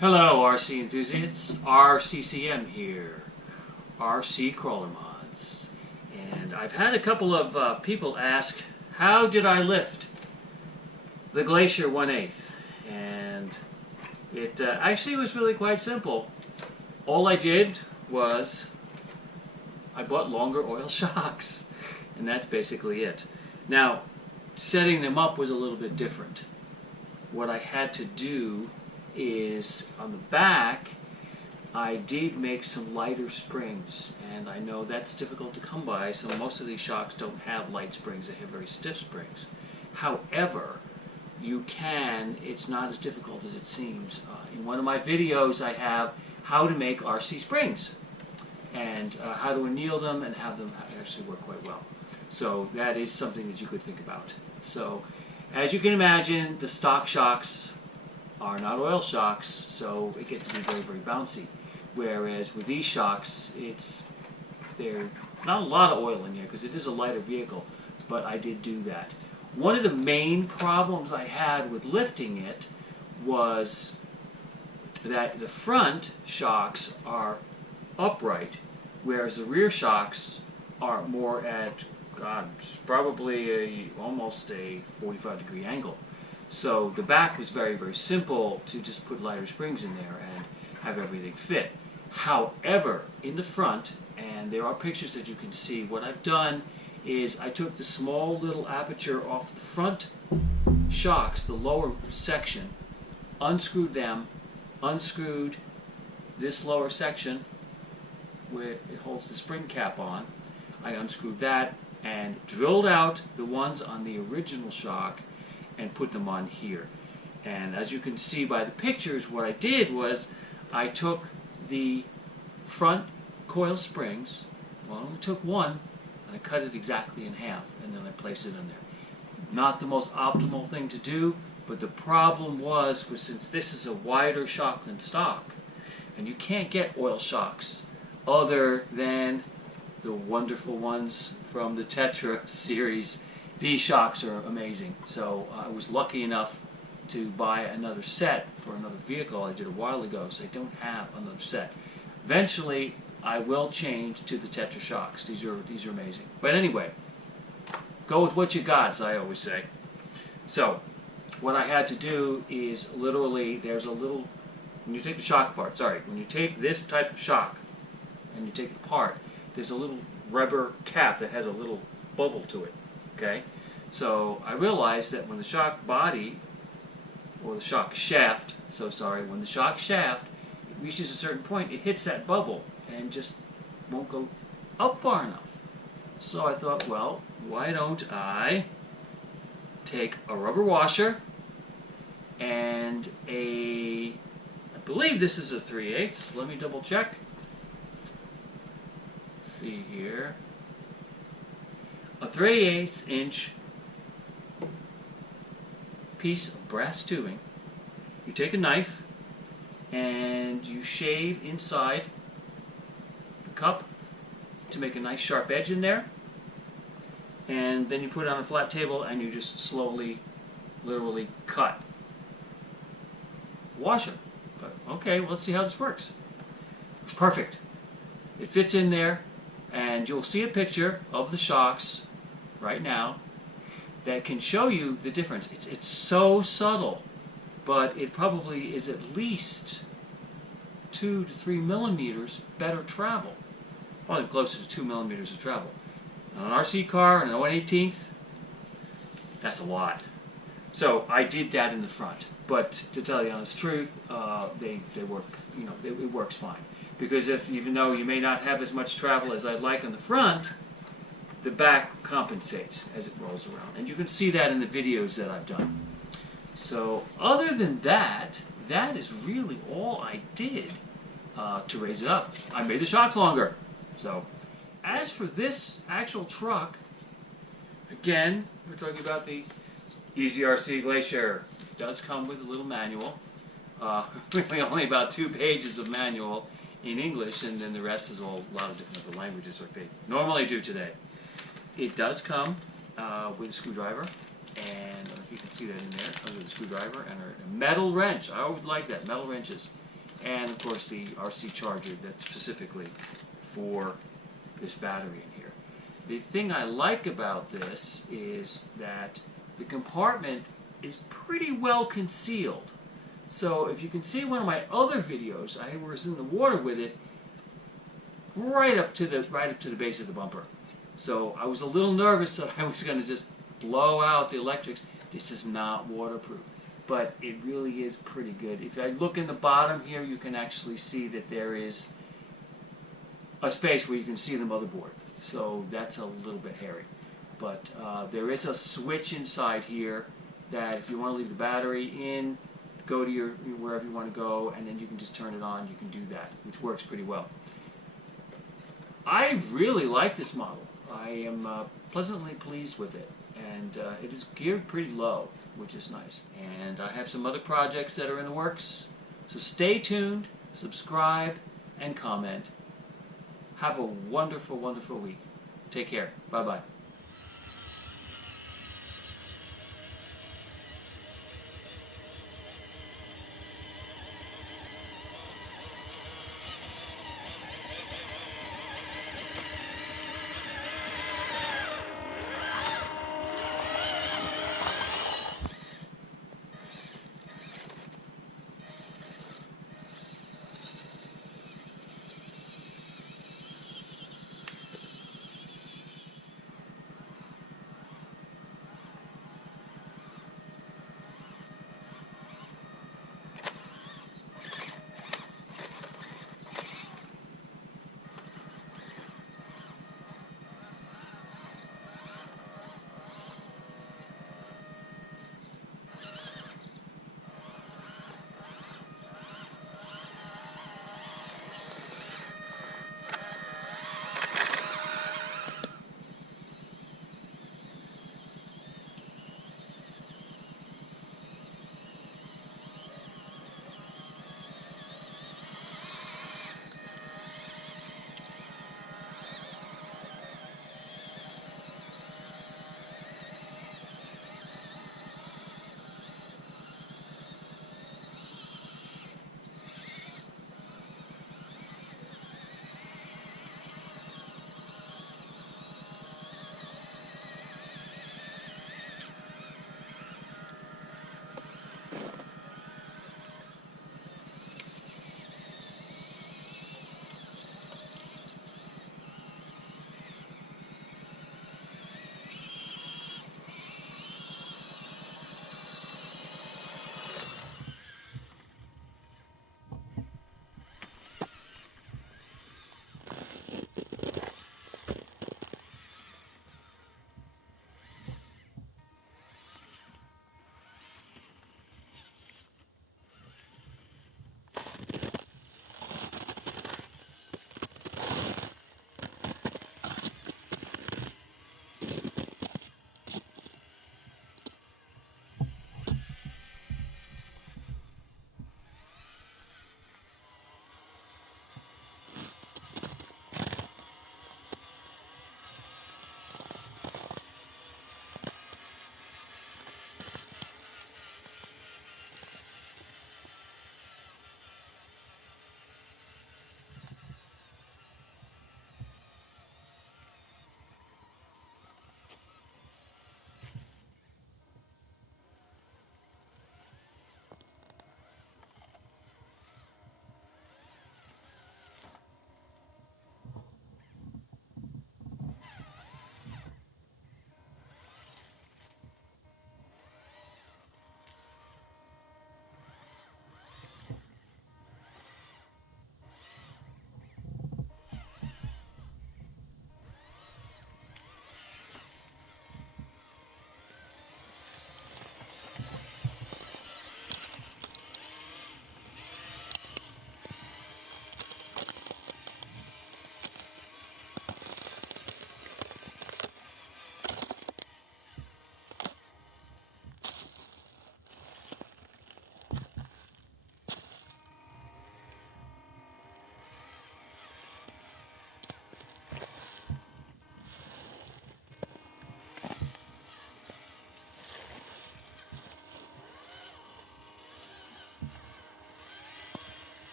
Hello RC enthusiasts, RCCM here, RC Crawler Mods, and I've had a couple of people ask, how did I lift the Glacier 1/8? And it actually was really quite simple. All I did was I bought longer oil shocks, and that's basically it. Now, setting them up was a little bit different. What I had to do is on the back I did make some lighter springs, and I know that's difficult to come by, so most of these shocks don't have light springs, they have very stiff springs. However, you can, it's not as difficult as it seems. In one of my videos I have how to make RC springs and how to anneal them and have them actually work quite well. So that is something that you could think about. So as you can imagine, the stock shocks are not oil shocks, so it gets to be very, very bouncy. Whereas with these shocks, there's not a lot of oil in here because it is a lighter vehicle, but I did do that. One of the main problems I had with lifting it was that the front shocks are upright, whereas the rear shocks are more at, probably almost a 45-degree angle. So the back was very, very simple to just put lighter springs in there and have everything fit. However, in the front, and there are pictures that you can see, what I've done is I took the small little aperture off the front shocks, the lower section, unscrewed them, unscrewed this lower section where it holds the spring cap on. I unscrewed that and drilled out the ones on the original shock and put them on here. And as you can see by the pictures, what I did was I took the front coil springs, well, I only took one, and I cut it exactly in half, and then I placed it in there. Not the most optimal thing to do, but the problem was since this is a wider shock than stock, and you can't get oil shocks other than the wonderful ones from the Tetra series. These shocks are amazing. So I was lucky enough to buy another set for another vehicle I did a while ago, so I don't have another set. Eventually, I will change to the Tetra shocks. These are amazing. But anyway, go with what you got, as I always say. So what I had to do is literally, there's a little, when you take the shock apart, when you take this type of shock and you take it apart, there's a little rubber cap that has a little bubble to it. Okay, So I realized that when the shock body, or the shock shaft, when the shock shaft reaches a certain point, it hits that bubble and just won't go up far enough. So I thought, well, why don't I take a rubber washer and I believe this is a 3/8. Let me double check. Let's see here. A 3/8 inch piece of brass tubing. You take a knife and you shave inside the cup to make a nice sharp edge in there, and then you put it on a flat table and you just slowly, literally cut. Wash it. But okay, well, let's see how this works. It's perfect. It fits in there, and you'll see a picture of the shocks right now that can show you the difference. It's so subtle, but it probably is at least 2 to 3 millimeters better travel. Probably closer to 2 millimeters of travel. On an RC car and an 1/18th, that's a lot. So I did that in the front. But to tell you the honest truth, they work. It works fine. Because even though you may not have as much travel as I'd like on the front, the back compensates as it rolls around, and you can see that in the videos that I've done. So other than that, that is really all I did to raise it up. I made the shocks longer. So as for this actual truck, again, we're talking about the Eazy RC Glacier. It does come with a little manual. Really only about 2 pages of manual in English, and then the rest is a lot of different other languages like they normally do today. It does come with a screwdriver, and if you can see that in there, it comes with a screwdriver and a metal wrench. I always like that, metal wrenches. And of course the RC charger that's specifically for this battery in here. The thing I like about this is that the compartment is pretty well concealed. So if you can see one of my other videos, I was in the water with it right up to the base of the bumper. So I was a little nervous that I was going to just blow out the electrics. This is not waterproof, but it really is pretty good. If I look in the bottom here, you can actually see that there is a space where you can see the motherboard. So that's a little bit hairy. But there is a switch inside here that if you want to leave the battery in, go to wherever you want to go, and then you can just turn it on. You can do that, which works pretty well. I really like this model. I am pleasantly pleased with it, and it is geared pretty low, which is nice. And I have some other projects that are in the works, so stay tuned, subscribe, and comment. Have a wonderful, wonderful week. Take care. Bye-bye.